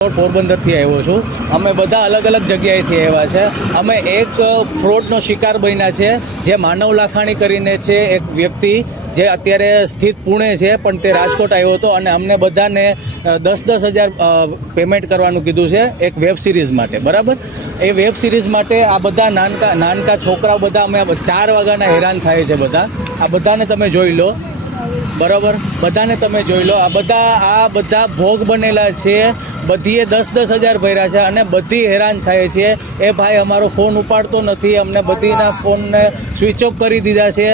પોરબંદરથી આવ્યો છું। અમે બધા અલગ અલગ જગ્યાએથી આવ્યા છે। અમે એક ફ્રોડનો શિકાર બન્યા છે, જે માનવ લાખાણી કરીને છે એક વ્યક્તિ, જે અત્યારે સ્થિત પુણે છે પણ તે રાજકોટ આવ્યો હતો અને અમને બધાને 10,000 પેમેન્ટ કરવાનું કીધું છે એક વેબ સિરીઝ માટે, બરાબર। એ વેબ સિરીઝ માટે આ બધા નાનકા છોકરાઓ બધા અમે 4 વાગ્યાના હેરાન થાય છે બધા। આ બધાને તમે જોઈ લો, બરાબર, બધાને તમે જોઈ લો। આ બધા ભોગ બનેલા છે, બધીએ 10,000 ભર્યા છે અને બધી હેરાન થાય છે। એ ભાઈ અમારો ફોન ઉપાડતો નથી, અમને બધીના ફોનને સ્વિચ ઓફ કરી દીધા છે।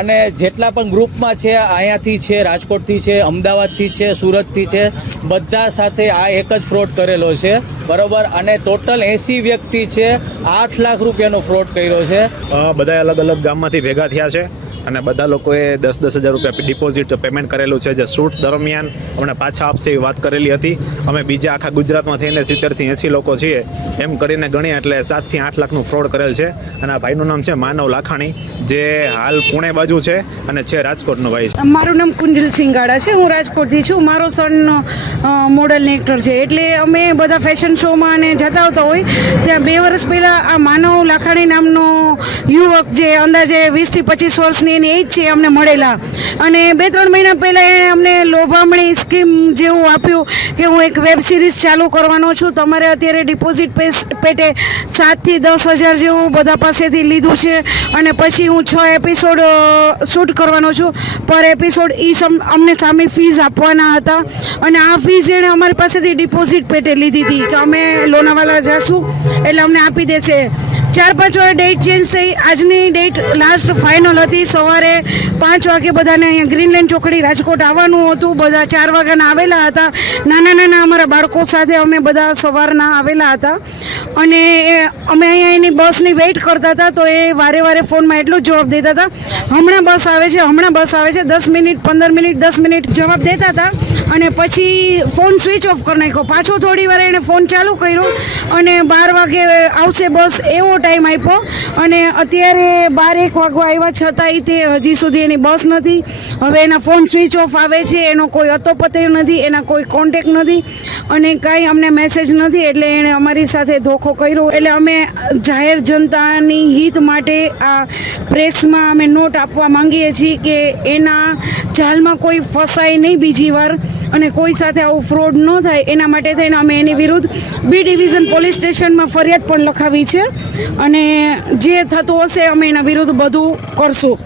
અને જેટલા પણ ગ્રુપમાં છે, અહીંયાથી છે, રાજકોટથી છે, અમદાવાદથી છે, સુરતથી છે, બધા સાથે આ એક જ ફ્રોડ કરેલો છે, બરાબર। અને ટોટલ 80 વ્યક્તિ છે, 8 લાખ રૂપિયાનો ફ્રોડ કર્યો છે। બધા અલગ અલગ ગામમાંથી ભેગા થયા છે અને બધા લોકોએ 10,000 રૂપિયા ડિપોઝિટ પેમેન્ટ કરેલું છે, જે શૂટ દરમિયાન અમને પાછા આપશે એવી વાત કરેલી હતી। અમે બીજા આખા ગુજરાતમાં થઈને 70થી 80 લોકો છીએ એમ કરીને ગણીએ એટલે 7થી 8 લાખનું ફ્રોડ કરેલ છે। અને આ ભાઈનું નામ છે માનવ લાખાણી, જે હાલ પુણે બાજુ છે અને છે રાજકોટનો ભાઈ છે। મારું નામ કુંજલ સિંગાડા છે, હું રાજકોટથી છું। મારો સન મોડલ ને એક્ટર છે, એટલે અમે બધા ફેશન શોમાં અને જતા આવતા હોય ત્યાં 2 વર્ષ પહેલાં આ માનવ લાખાણી નામનો યુવક, જે અંદાજે 20થી 25 વર્ષની એની એજ છે, અમને મળેલા અને 2-3 મહિના પહેલાં એણે અમને લોભામણી સ્કીમ જેવું આપ્યું કે હું એક વેબ સિરીઝ ચાલુ કરવાનો છું, તમારે અત્યારે ડિપોઝિટ પેટે 7થી 10,000 જેવું બધા પાસેથી લીધું છે અને પછી હું 6 એપિસોડ શૂટ કરવાનો છું। પર એપિસોડ અમને સામે ફીઝ આપવાના હતા અને આ ફીઝ એણે અમારી પાસેથી ડિપોઝિટ પેટે લીધી હતી કે અમે લોનાવાલા જઈશું એટલે અમને આપી દેશે। 4-5 વાર ડેટ ચેન્જ થઈ, આજની ડેટ લાસ્ટ ફાઇનલ હતી। સવારે 5 વાગે બધાને અહીંયા ગ્રીનલેન્ડ ચોકડી રાજકોટ આવવાનું હતું, બધા 4 વાગ્યાના આવેલા હતા। નાના અમારા બાળકો સાથે અમે બધા સવારના આવેલા હતા અને અમે અહીંયા એની બસની વેઇટ કરતા હતા, તો એ વારે ફોનમાં એટલો જ જવાબ દેતા હતા, હમણાં બસ આવે છે, હમણાં બસ આવે છે, 10 મિનિટ 15 મિનિટ 10 મિનિટ જવાબ દેતા હતા અને પછી ફોન સ્વિચ ઓફ કરી નાખ્યો। પાછો થોડી વાર એણે ફોન ચાલુ કર્યો અને 12 વાગે આવશે બસ એવો ટાઈમ આપ્યો અને અત્યારે 12-1 વાગવા આવ્યા છતાંય તે હજી સુધી એની બસ નથી। હવે એના ફોન સ્વિચ ઓફ આવે છે, એનો કોઈ અતોપતો નથી, એના કોઈ કોન્ટેક નથી અને કાંઈ અમને મેસેજ નથી, એટલે એણે અમારી સાથે ધોખો કર્યો। એટલે અમે જાહેર જનતાની હિત માટે આ પ્રેસમાં અમે નોટ આપવા માંગીએ છીએ કે એના જાલમાં કોઈ ફસાય નહીં બીજી વાર અને કોઈ સાથે આવું ફ્રોડ ન થાય, એના માટે થઈને અમે એની વિરુદ્ધ બી ડિવિઝન પોલીસ સ્ટેશનમાં ફરિયાદ પણ લખાવી છે અને જે થતું હશે અમે એના વિરુદ્ધ બધું કરશું।